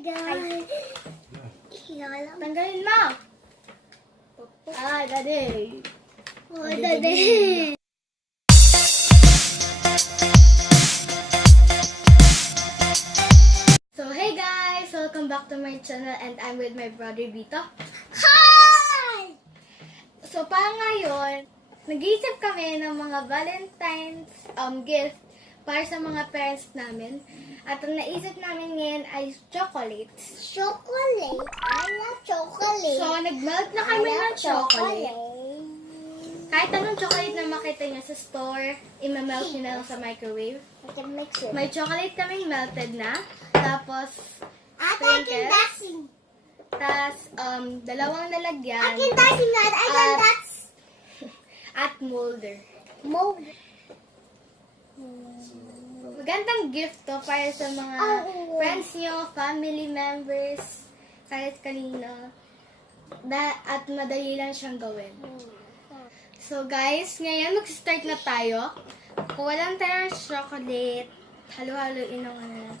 guys. Tanggalin mo. Ah, daddy. Oh, daddy. So, hey guys! Welcome back to my channel and I'm with my brother Vito. Hi! So, para ngayon, nag-iisip kami ng mga Valentine's gift para sa mga parents namin. At ang naisip namin ngayon ay chocolates. Chocolate. I love chocolate. So, nag-melt na kami ng chocolate. Kahit anong chocolate na makita niya sa store, imamelt niyo na lang sa microwave. I can mix it. May chocolate kaming melted na. Tapos, I can sprinkles. dancing. Tapos, dalawang lalagyan. I can dancing that. I can dance. At molder. Mold. Magandang gift to para sa mga friends nyo, family members, kahit kanino. At madali lang siyang gawin. So guys, ngayon mag-start na tayo. Kuha lang tayo ng chocolate. Halo-haloin ng ano.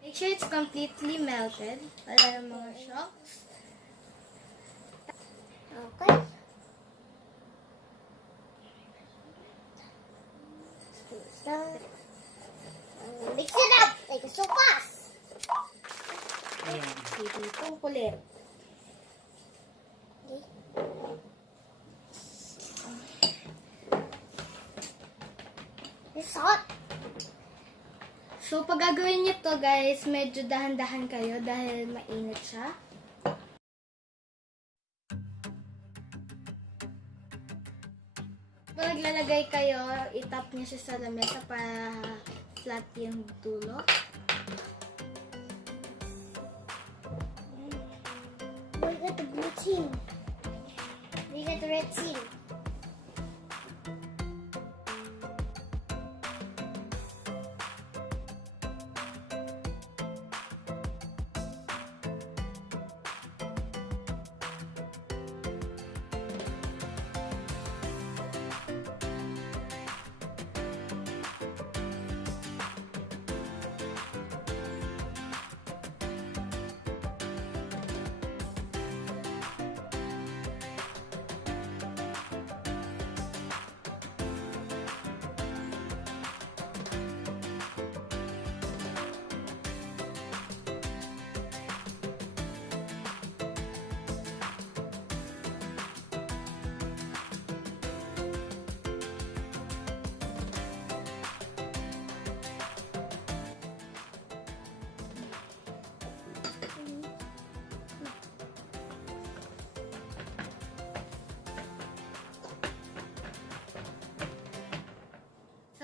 Make sure it's completely melted. Wala ng mga shocks. Okay. Mix it up like so fast. Ayan, itong kulit. Okay. It's hot. So, pag gagawin nyo to guys, medyo dahan-dahan kayo dahil mainit siya. Pag naglalagay kayo, itap nyo siya sa lamesa para flat yung dulo. We got the blue team. We got the red team.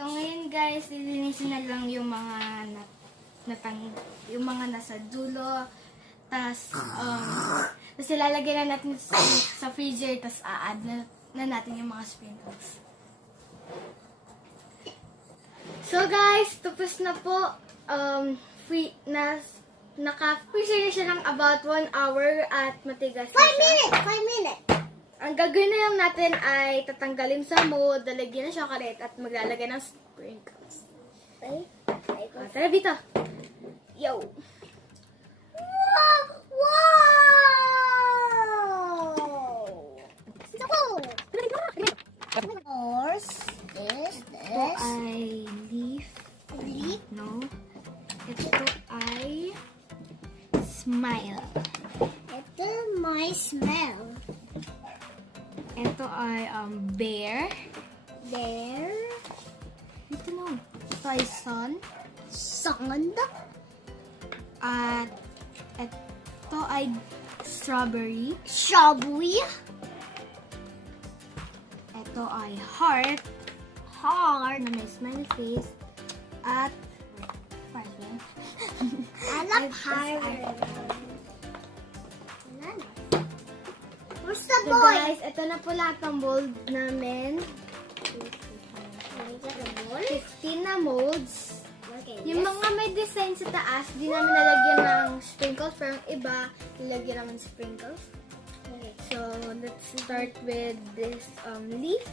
So, ngayon guys, lilinisin na lang yung mga yung mga nasa dulo. Tapos, ilalagay na natin sa freezer. Tapos, a-add na natin yung mga sprinkles. So, guys, tapos na po. Naka-freezer na siya ng about 1 hour at matigas na 5 siya. minutes. 5 minutes. Ang gagawin na lang natin ay tatanggalin sa mold, lalagyan ng chocolate at maglalagay ng sprinkles. Okay. Tara, Vito. Yo! Wow! Wow! Horse. This. Ito ay leaf. Leaf. No. Ito ay smile. Ito my smell. Ito ay bear. There. Ito no. Ito ay sun. Sand. At ito ay strawberry. Strawberry. Ito ay heart. Heart. Na may smiley face. At parchment. I love heart. Where's the So boy? guys, ito na po lahat ng mold namin. 15 na molds. Okay. Yung mga may design sa taas, di namin nalagyan ng sprinkles. Pero yung iba, nilagyan naman sprinkles. Okay. So, let's start with this leaf.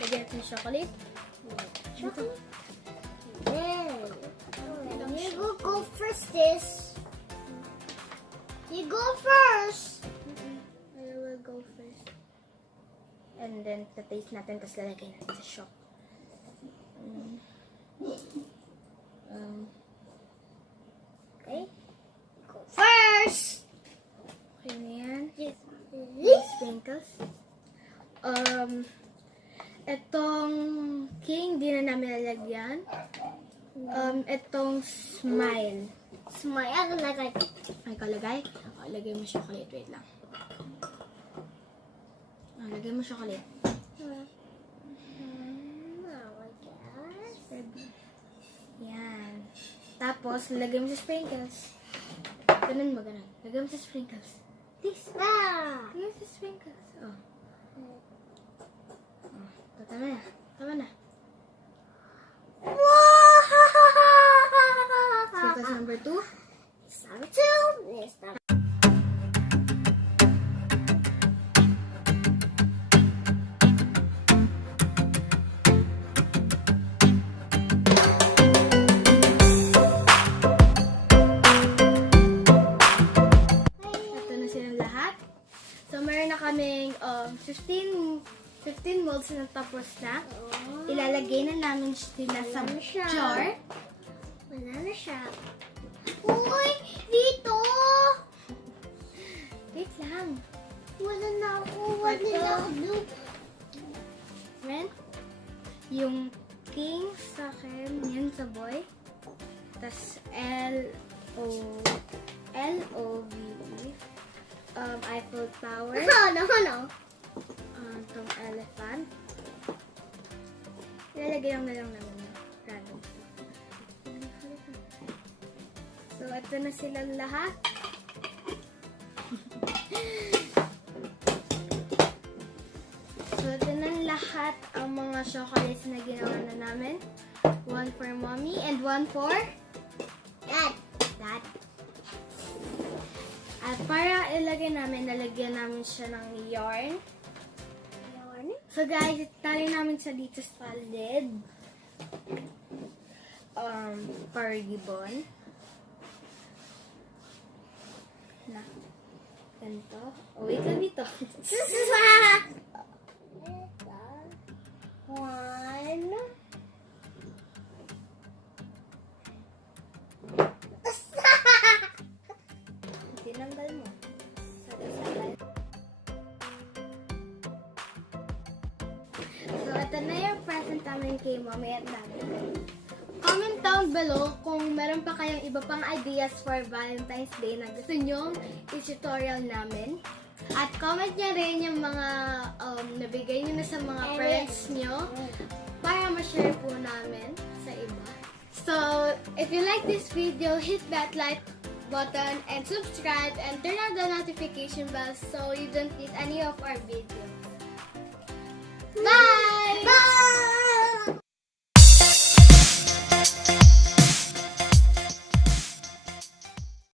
Lagyan natin yung chocolate. Then, you go first this. You go first. I will go first. And then, taste natin, tapos lalagay natin sa shop. Okay. Go first. Okay na yan. Yes. Sprinkles. Itong king, di na namin lalagyan. Itong smile. Smile. Ako lagay. Ay, kalagay? Lagay mo chocolate. Wait lang. Lagay mo chocolate. Oh my gosh. Yan. Tapos, lagay mo sa sprinkles. Ganun mo, ganun. Lagay mo sa sprinkles. This. Ah. Lagay mo sa sprinkles. Oh. Tama na. Tama na. Wow! Sprinkles number 2. It's number 2. It's number Ito na silang lahat. So, meron na kaming 15 molds na tapos na. Ilalagay na namin sila sa Wala na siya. jar. Wala na siya. Uy! Dito! Wait lang. Wala na ako. Wala na ako. Blue. Friend, yung king sa akin, yan sa boy. Tapos L-O-V-E. Eiffel Tower. No. Itong elephant. Ilalagay lang na lang namin yung random. So, ito na silang lahat. So, ito na lahat ang mga chocolates na ginawa na namin. One for mommy and one for Dad. dad. At para ilagay namin, nalagyan namin siya ng yarn. So guys, itali namin siya dito sa lid. For ribbon. Na. Ganito. Oh, wait lang dito. One. Tinanggal mo. Sagal-sagal. So, ito na yung present namin kay mommy at daddy. Comment down below kung meron pa kayong iba pang ideas for Valentine's Day na gusto nyong i-tutorial namin. At comment nyo rin yung mga nabigay nyo na sa mga friends nyo para ma-share po namin sa iba. So, if you like this video, hit that like button and subscribe and turn on the notification bell so you don't miss any of our videos.